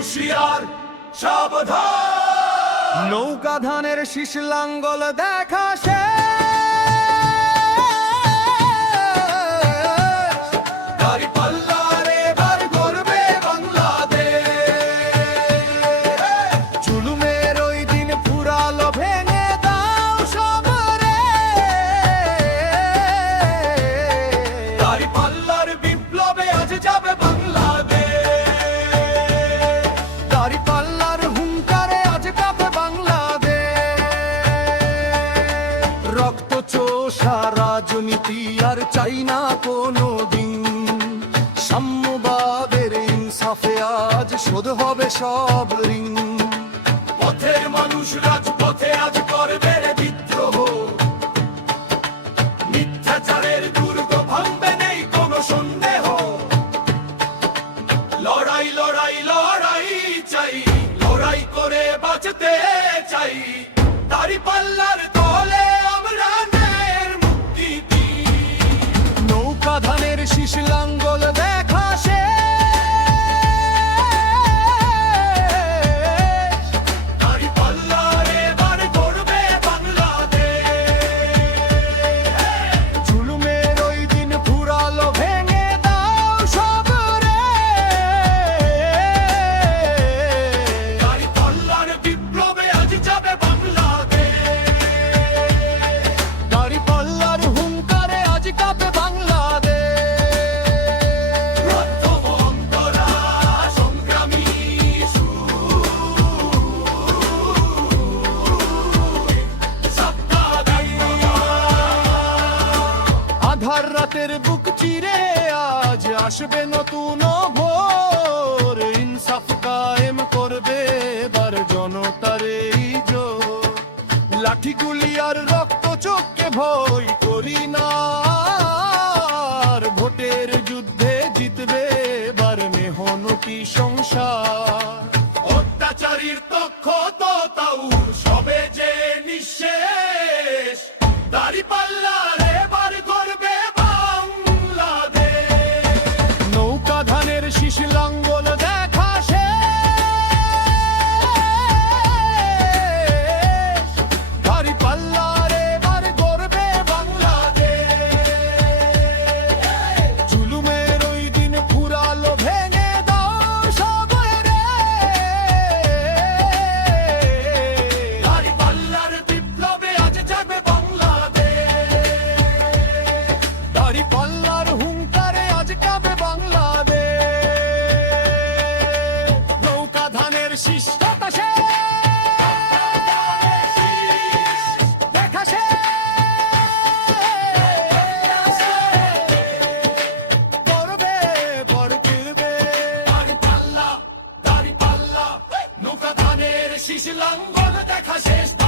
হুঁশিয়ার সাবধান। নৌকা ধানের শীষ লাঙ্গল দেখা রক্ত চোষা রাজনীতি আর চাই না কোনো দিন সাম্যবাদের ইনসাফে আজ শোধ হবে সব ঋণ। পথের মানুষ রাজপথে আজ করবে বিদ্রোহ। মিথ্যাচারের দুর্গ ভাঙবে নেই কোনো সন্দেহ। লড়াই লড়াই লড়াই চাই। লড়াই করে বাঁচতে চাই। ধানের শীষ আধার রাতের বুক চিরে আজ আসবে নতুন ভোর। ইনসাফ কায়েম করবে এবার জনতার এই জোর। লাঠি গুলি আর রক্ত চোখকে ভয় করি না। আমাদের শীষ হতাশে She's a long one that has his